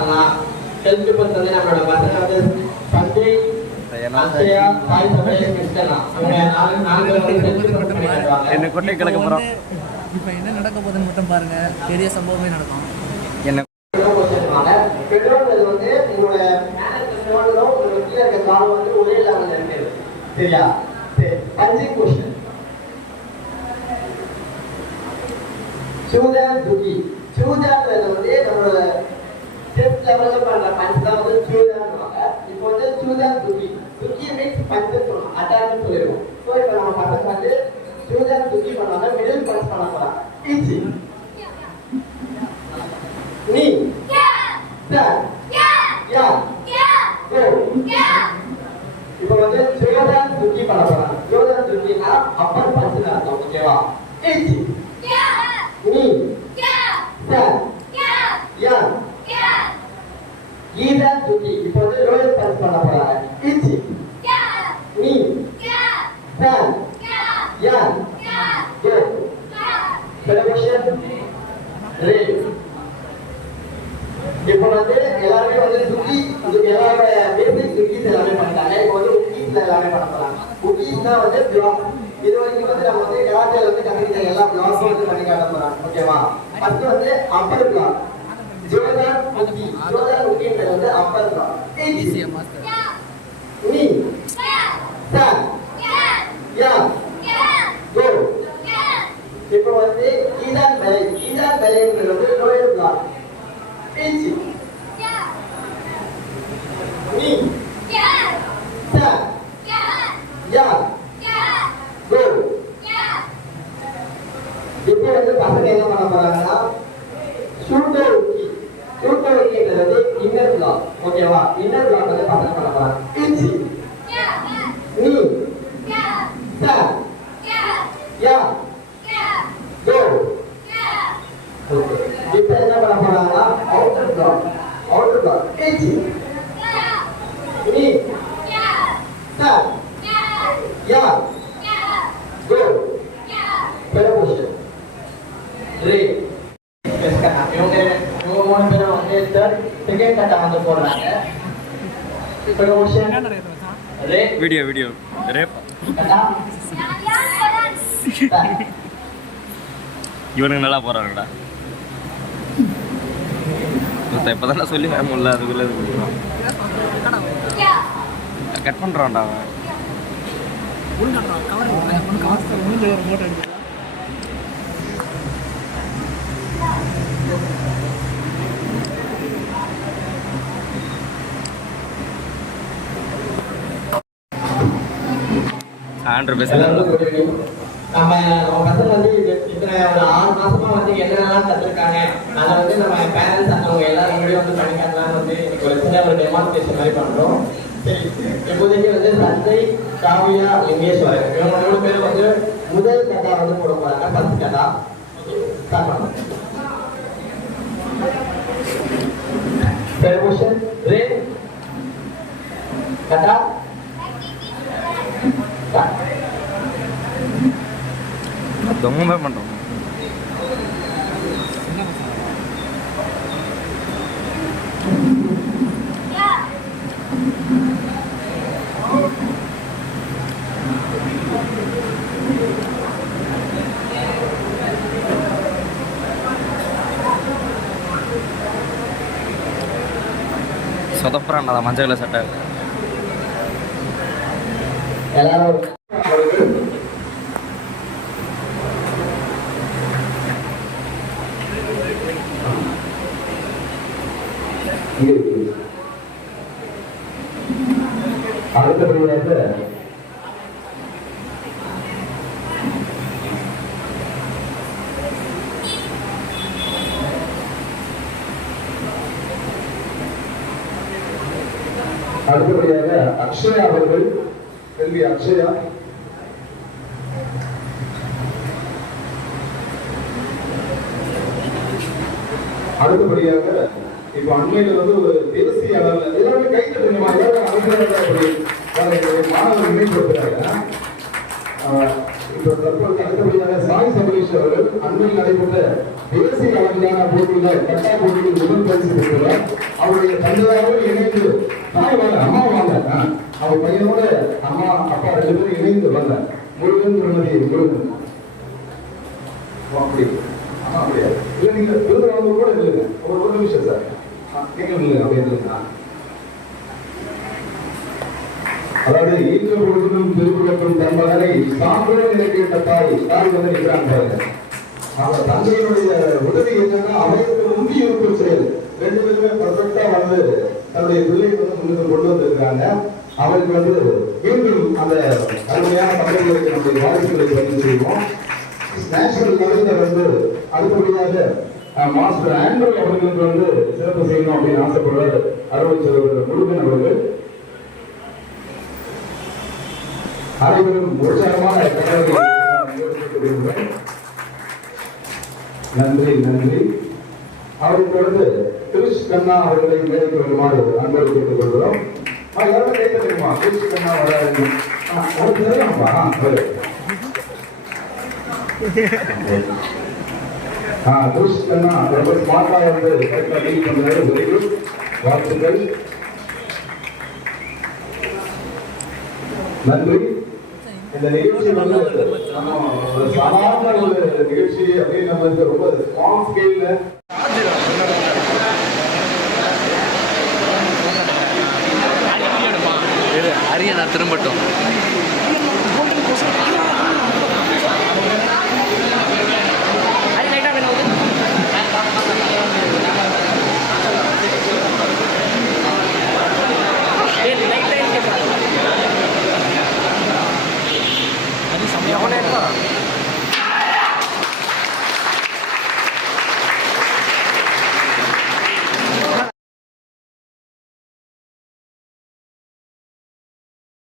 பண்ணலாம். Health department வந்து நம்மளோட பசங்க வந்து சஞ்சய், அக்ஷயா, சாய் சமேஷ், கிருஷ்ணா இவங்க நாலு பேர் வந்து ஹெல்த் டிபார்ட்மெண்ட் பண்ணி காட்டுவாங்க. என்ன கொட்டை கிழக்க போகிறோம். இப்போ என்ன நடக்க போகுதுன்னு மட்டும் பாருங்க, பெரிய சம்பவமே நடக்கும். என்ன பெட்ரோல் வந்து உங்களோட மேனேஜ்மெண்ட்டோட ஒரு கீழே இருக்க காலம் வந்து ஒரே லெவலில் இருக்குது. சரியா? சரி, பஞ்சிங் கொஸ்டின். சூதான் துகி. சூதான்றது வந்து நம்மளோட ஸ்டெப் லெவலில் பண்ணுற பஞ்ச் தான் வந்து சூதான்வாங்க. இப்போ வந்து சூதான் துகி. துகி மீன்ஸ் பஞ்சு சொல்லணும், அட்டாக்னு சொல்லிடுவோம். ஸோ இப்போ நம்ம பசங்க வந்து சூதான் துகி பண்ணுவாங்க, மிடில் பஞ்ச் பண்ண போகிறாங்க. ஈஸி. நீ இப்போ வந்து ஜோதான் துக்கி பண்ண போறாங்க. ஜோதான் துக்கினா அப்பர் பஞ்ச் அர்த்தம். ஓகேவா? ஈச்சி நீ கீதான் துக்கி. இப்போ வந்து ரோயல் பஞ்ச் பண்ண போறாங்க. ஈச்சி நீ கோ. செலிப்ரேஷன் ரே. இப்போ வந்து எல்லாருமே வந்து சுக்கி, இதுக்கு எல்லாரோட பேசிக் சுக்கீஸ் எல்லாமே பண்ணிட்டாங்க. இப்போ வந்து குக்கீஸ்ல எல்லாமே பண்ண போறாங்க. குக்கீஸ் தான் வந்து பிளாக். இது வரைக்கும் வந்து நம்ம வந்து கராத்தேல வந்து கத்துக்கிட்ட எல்லா பிளாக்ஸும் வந்து பண்ணி காட்ட போறாங்க. ஓகேவா? ஃபர்ஸ்ட் வந்து அப்பர் பிளாக். ஜோதான் குக்கி. ஜோதான் குக்கின்றது வந்து அப்பர் பிளாக். Easy master. நீ சார் கோ. இப்போ வந்து ஈதான் பலை. ஈதான் பலைன்றது வந்து lower block. Easy. Me. Sir. Go. இப்போ வந்து பசங்க என்ன பண்ண போறாங்கன்னா ஷூட்டோ உக்கி. ஷூட்டோ உக்கின்றது வந்து இன்னர் பிளாக். ஓகேவா? இன்னர் பிளாக் வந்து பசங்க பண்ண போறாங்க. ஈஸி. நீ சார் கோ. இப்போ என்ன பண்ண போறாங்கன்னா outer block. Outer block. Easy. நீ சார் கோ. பெரபோஷன் ரே. இவங்க மூணு பேரும் வந்து செகண்ட் கட்டா வந்து போடுறாங்க. பெரபோஷன் ரே. வீடியோ ரே. இவனுக்கு நல்லா போறாங்கடா. இப்பதான சொல்லி முடியல, அதுக்குள்ள கட் பண்றான்டா அவன். ஆண்ட்ரு பேசுறேன். நம்ம பசங்க வந்து இத்தனை ஒரு 6 மாசமா வந்து என்னென்னலாம் கற்றுருக்காங்க அதை வந்து நம்ம பேரண்ட்ஸ் அவங்க எல்லாரும் வந்து பண்ணி காட்டலாம்னு வந்து இன்னைக்கு ஒரு சின்ன ஒரு டெமான்ஸ்ட்ரேஷன் மாதிரி பண்ணுறோம். சரி, இப்போதைக்கு வந்து சஞ்சய், காவியா, லிங்கேஸ்வரன் இவங்க 3 பேரும் வந்து முதல் கட்டா வந்து போட போறாங்க. ஃபர்ஸ்ட் கட்டா ஸ்டார்ட் பண்ணுவோம். பெர்மிஷன் ரே கட்டா தொம்மே பண்றோம். சொதப்புறான்டா மஞ்சள் கலர் சட்டை. எல்லாரும் அடுத்தபடியாக அக்ஷயா அவர்கள், கேள்வி அக்ஷயா. அடுத்தபடியாக இப்ப அண்மையில வந்து ஒரு தேசிய அளவில் எல்லாருமே கை தட்டுமா, மாணவர் நினைவுபடுத்துறாங்க. இப்ப தற்போது அடுத்தபடியாக சாய் சபரீஷ் அவர்கள் அண்மையில் நடைபெற்ற தேசிய அளவிலான போட்டியில் கட்டா போட்டியில் முதல் பரிசு பெற்றுள்ளார். அவருடைய தந்தையாரும் இணைந்து தாய் வாங்க அம்மா வாங்க அவர் பையனோட அம்மா அப்பா 2 பேரும் இணைந்து வாங்க முருகன் திருமதி முருகன் அப்படி அப்படியா இல்லை நீங்க விருதுவாங்க கூட இல்லைங்க ஒரு நிமிஷம் சார் கேட்கல இல்லைங்க அப்படியே இல்லைங்க அதாவது ஈன்ற பொழுதும் திருக்குறளும் தன்மகனை சான்றோடு நினைக்கின்ற தாய் வந்து நிற்கிறாங்க பாருங்க அவங்க தந்தையினுடைய உதவி என்னன்னா அவருக்கு முந்தி இருக்கும் செயல் 2 பேருமே பர்ஃபெக்டா வந்து தன்னுடைய பிள்ளையை வந்து முன்னுக்கு கொண்டு வந்திருக்காங்க அவருக்கு வந்து மீண்டும் அந்த அருமையான பதவிகளுக்கு நம்முடைய வாழ்த்துக்களை பதிவு செய்வோம் நேஷனல் கலைஞர் வந்து அடுத்தபடியாக மாஸ்டர் ஆண்ட்ரூ அவர்களுக்கு வந்து சிறப்பு செய்யணும் அப்படின்னு ஆசைப்படுறார் அறுவை செல்வர் முருகன் அவர்கள் அனைவரும் உற்சாகமான நன்றி நன்றி அவருக்கு வந்து கிருஷ் கண்ணா அவர்களை மேற்கு வருமாறு அன்போடு கேட்டுக் கொள்கிறோம் யாரும் கேட்க தெரியுமா கிருஷ் கண்ணா வராது அவருக்கு தெரியுமாப்பா கிருஷ் கண்ணா ரொம்ப ஸ்மார்ட்டாக வந்து கரெக்டாக டீல் பண்ணுறாரு வெரி குட் வாழ்த்துக்கள் நன்றி இந்த நிகழ்ச்சி வந்து ஒரு சாதாரண ஒரு நிகழ்ச்சி அப்படின்னு நம்ம ரொம்ப ஸ்மால் ஸ்கேல்ல அரிய நான் திரும்பட்டும்